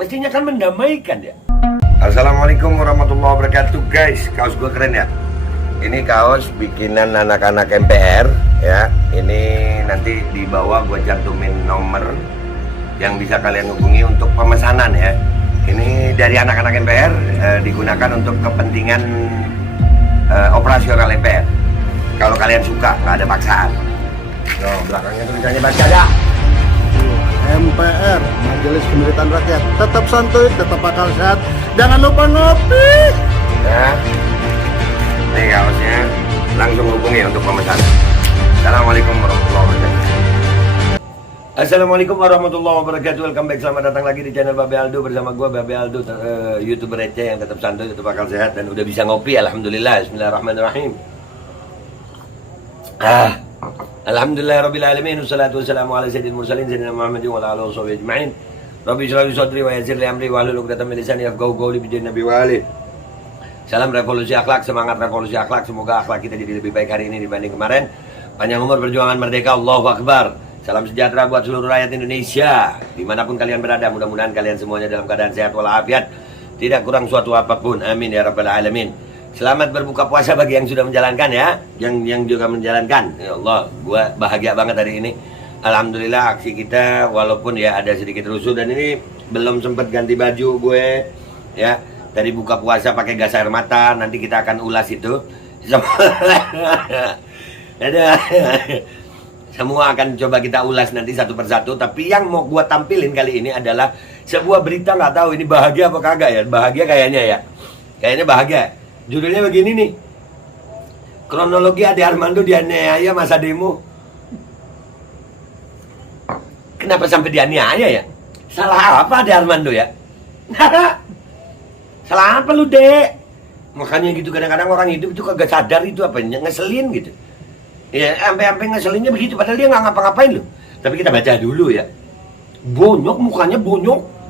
Mestinya kan mendamaikan ya. Assalamualaikum warahmatullahi wabarakatuh guys. Kaos gue keren ya. Ini kaos bikinan anak-anak MPR ya. Ini nanti di bawah gue cantumin nomor yang bisa kalian hubungi untuk pemesanan ya. Ini dari anak-anak MPR, digunakan untuk kepentingan operasional MPR. Kalau kalian suka, nggak ada paksaan. Nah, belakangnya tulisannya baca ada. MPR, Majelis Pemerintahan Rakyat, tetap santuy, tetap akal sehat, jangan lupa ngopi. Nah, ini kaosnya, langsung hubungi untuk pemesanan. Assalamualaikum warahmatullahi wabarakatuh. Assalamualaikum warahmatullahi wabarakatuh. Welcome back, selamat datang lagi di channel Babe Aldo. Bersama gue Babe Aldo, YouTuber receh yang tetap santuy, tetap akal sehat, dan udah bisa ngopi, alhamdulillah. Bismillahirrahmanirrahim. Alhamdulillahirabbil alamin, wassalatu wassalamu ala sayyidil mursalin sayyidina Muhammadin wa ala alihi washabihi ajmain. Rabbi shrah li sadri wa yassir li amri wahlul 'uqdatam min lisani yafqahu qawli bi nabi wa ali. Salam revolusi akhlak, semangat revolusi akhlak. Semoga akhlak kita jadi lebih baik hari ini dibanding kemarin. Panjang umur, perjuangan merdeka, Allahu Akbar. Salam sejahtera buat seluruh rakyat Indonesia dimanapun kalian berada. Mudah-mudahan kalian semuanya dalam keadaan sehat walafiat, tidak kurang suatu apapun. Amin ya rabbal alamin. Selamat berbuka puasa bagi yang sudah menjalankan ya, yang juga menjalankan. Ya Allah, gua bahagia banget hari ini. Alhamdulillah aksi kita walaupun ya ada sedikit rusuh, dan ini belum sempat ganti baju gue ya. Tadi buka puasa pakai gas air mata, nanti kita akan ulas itu. Semua akan coba kita ulas nanti satu persatu. Tapi yang mau gua tampilin kali ini adalah sebuah berita, nggak tahu ini bahagia apa kagak ya. Bahagia kayaknya ya. Kayaknya bahagia. Judulnya begini nih. Kronologi Ade Armando dianiaya masa demo. Kenapa sampai dianiaya ya? Salah apa Ade Armando ya? Salah apa lu, Dek? Makanya gitu, kadang-kadang orang hidup itu kagak sadar itu apa, ngeselin gitu. Ya, sampai ngeselinnya begitu, padahal dia nggak ngapa-ngapain loh. Tapi kita baca dulu ya. Bonyok, mukanya bonyok.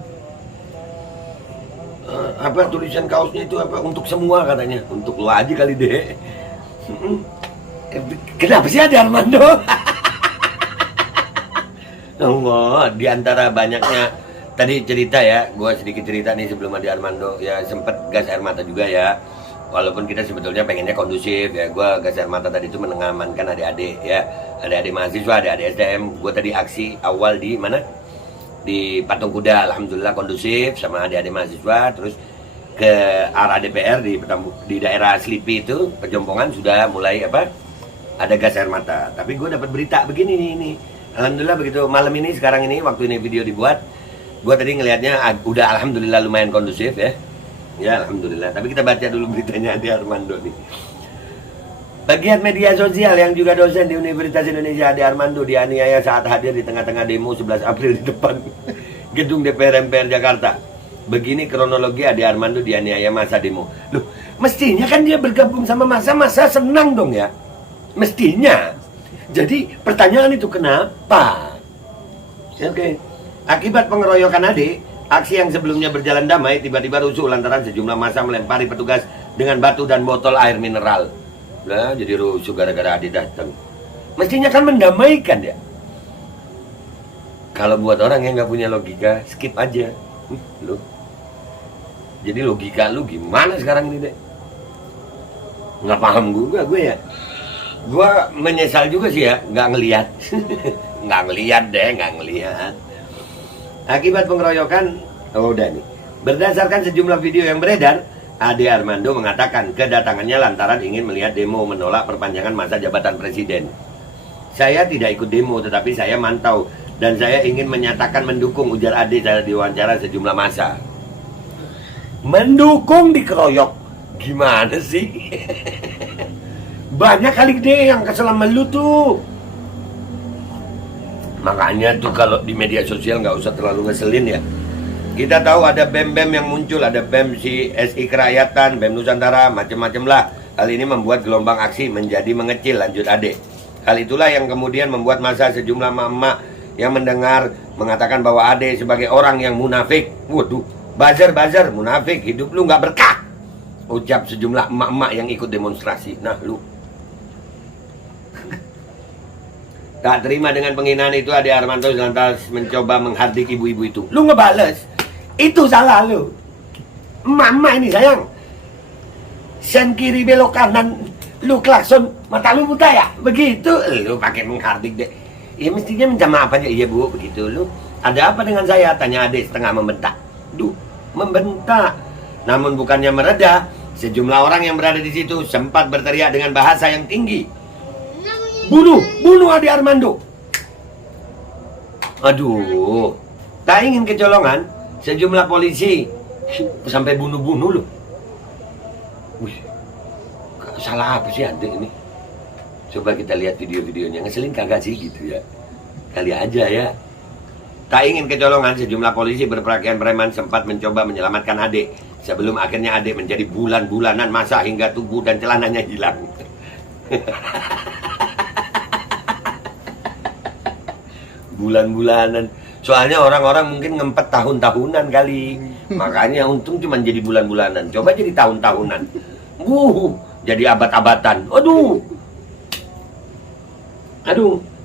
Apa tulisan kaosnya itu apa, untuk semua katanya. Untuk lo aja kali, Dek. Kenapa sih Ade Armando? Allah, di antara banyaknya tadi cerita ya, gue sedikit cerita nih sebelum Ade Armando ya, sempet gas air mata juga ya. Walaupun kita sebetulnya pengennya kondusif ya, gue gas air mata tadi itu mengamankan adik-adik ya, adik-adik mahasiswa, adik-adik STM. Gue tadi aksi awal di mana? Di Patung Kuda, alhamdulillah kondusif sama adik-adik mahasiswa. Terus ke arah DPR di daerah Slipi itu, Pejompongan, sudah mulai apa? Ada gas air mata. Tapi gue dapat berita begini nih ini. Alhamdulillah begitu malam ini, sekarang ini waktu ini video dibuat, gue tadi ngelihatnya udah alhamdulillah lumayan kondusif ya. Ya alhamdulillah. Tapi kita baca dulu beritanya Ade Armando nih. Bagian media sosial yang juga dosen di Universitas Indonesia, Ade Armando dianiaya saat hadir di tengah-tengah demo 11 April di depan gedung DPR MPR Jakarta. Begini kronologi Ade Armando dianiaya masa demo. Loh, mestinya kan dia bergabung sama masa senang dong ya. Mestinya. Jadi pertanyaan itu kenapa? Oke. Akibat pengeroyokan Ade, aksi yang sebelumnya berjalan damai tiba-tiba rusuh lantaran sejumlah massa melempari petugas dengan batu dan botol air mineral. Nah, jadi rusuh gara-gara Ade datang. Mestinya kan mendamaikan ya. Kalau buat orang yang nggak punya logika, skip aja. Lu. Jadi logika lu gimana sekarang ini, Dek? Nggak paham juga gue ya. Gue menyesal juga sih ya, nggak ngelihat. Nggak ngelihat. Akibat pengeroyokan, udah nih. Berdasarkan sejumlah video yang beredar, Ade Armando mengatakan kedatangannya lantaran ingin melihat demo menolak perpanjangan masa jabatan presiden. Saya tidak ikut demo, tetapi saya mantau dan saya ingin menyatakan mendukung, ujar Ade saat diwawancara sejumlah massa. Mendukung dikeroyok, gimana sih? Banyak kali deh yang kesel sama lu tuh. Makanya tuh kalau di media sosial nggak usah terlalu ngeselin ya. Kita tahu ada BEM-BEM yang muncul, ada BEM SI Kerakyatan, BEM Nusantara, macam-macam lah. Hal ini membuat gelombang aksi menjadi mengecil, lanjut Ade. Hal itulah yang kemudian membuat masa sejumlah emak-emak yang mendengar mengatakan bahwa Ade sebagai orang yang munafik. Waduh, buzzer munafik, hidup lu nggak berkah, ucap sejumlah emak-emak yang ikut demonstrasi. Nah lu tak terima dengan penghinaan itu, Ade Armando lantas mencoba menghardik ibu-ibu itu. Lu ngebales, Itu salah lu. Mama ini sayang. Sen kiri belok kanan, lu klakson, mata lu buta ya? Begitu, lu pakai menghardik deh. Ya mestinya minta maaf aja, iya bu, begitu lu. Ada apa dengan saya? Tanya adik setengah membentak. Duh, membentak. Namun bukannya mereda, sejumlah orang yang berada di situ sempat berteriak dengan bahasa yang tinggi. Bunuh Ade Armando. Aduh, tak ingin kecolongan, sejumlah polisi sampai bunuh-bunuh loh. Wih, salah apa sih adik ini? Coba kita lihat video-videonya, ngeselin kagak sih gitu ya? Kali aja ya. Tak ingin kecolongan, sejumlah polisi berpakaian preman sempat mencoba menyelamatkan adik sebelum akhirnya adik menjadi bulan-bulanan masa hingga tubuh dan celananya hilang. Bulan-bulanan. Soalnya orang-orang mungkin ngempet tahun-tahunan kali. Makanya untung cuma jadi bulan-bulanan. Coba jadi tahun-tahunan. Jadi abad-abatan. Aduh,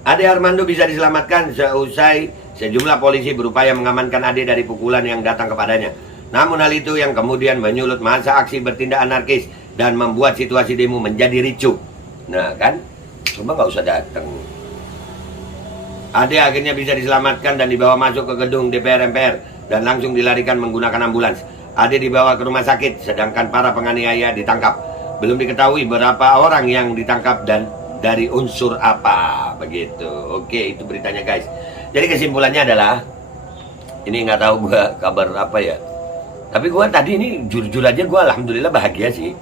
Ade Armando bisa diselamatkan seusai sejumlah polisi berupaya mengamankan Ade dari pukulan yang datang kepadanya. Namun hal itu yang kemudian menyulut masa aksi bertindak anarkis dan membuat situasi demo menjadi ricuh. Nah kan, coba nggak usah datang. Ade akhirnya bisa diselamatkan dan dibawa masuk ke gedung DPR MPR dan langsung dilarikan menggunakan ambulans. Ade dibawa ke rumah sakit, sedangkan para penganiaya ditangkap. Belum diketahui berapa orang yang ditangkap dan dari unsur apa, begitu. Oke, itu beritanya guys. Jadi kesimpulannya adalah, ini nggak tahu gua kabar apa ya. Tapi gua tadi ini jujur aja gua alhamdulillah bahagia sih.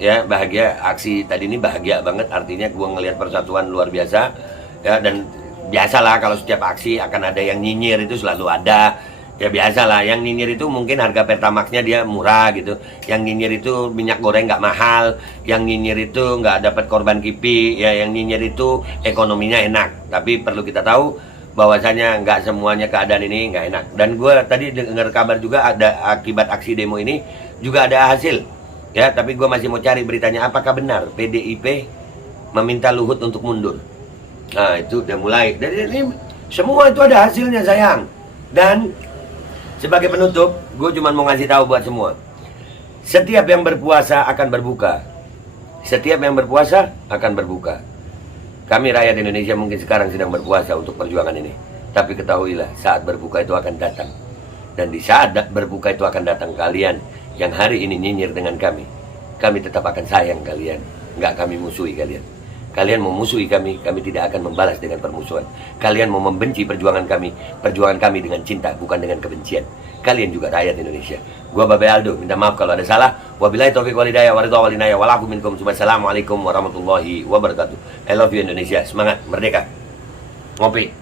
Ya, bahagia, aksi tadi ini bahagia banget, artinya gua ngelihat persatuan luar biasa. Ya, dan biasalah kalau setiap aksi akan ada yang nyinyir, itu selalu ada. Ya biasalah, yang nyinyir itu mungkin harga Pertamaxnya dia murah gitu. Yang nyinyir itu minyak goreng nggak mahal. Yang nyinyir itu nggak dapat korban kipi. Ya, yang nyinyir itu ekonominya enak. Tapi perlu kita tahu bahwasanya nggak semuanya keadaan ini nggak enak. Dan gue tadi dengar kabar juga ada akibat aksi demo ini juga ada hasil. Ya, tapi gue masih mau cari beritanya, apakah benar PDIP meminta Luhut untuk mundur. Nah, itu udah mulai. Dari ini semua itu ada hasilnya sayang. Dan sebagai penutup, gue cuma mau ngasih tahu buat semua. Setiap yang berpuasa akan berbuka. Setiap yang berpuasa akan berbuka. Kami rakyat Indonesia mungkin sekarang sedang berpuasa untuk perjuangan ini. Tapi ketahuilah, saat berbuka itu akan datang. Dan di saat berbuka itu akan datang kalian yang hari ini nyinyir dengan kami. Kami tetap akan sayang kalian. Nggak kami musuhi kalian. Kalian mau musuhi kami, kami tidak akan membalas dengan permusuhan. Kalian mau membenci perjuangan kami dengan cinta, bukan dengan kebencian. Kalian juga rakyat Indonesia. Gua Babe Aldo, minta maaf kalau ada salah. Wabillahi taufiq walhidayah, waridha walinaya, walafu minkum. Wassalamualaikum warahmatullahi wabarakatuh. I love you Indonesia, semangat, merdeka. Ngopi.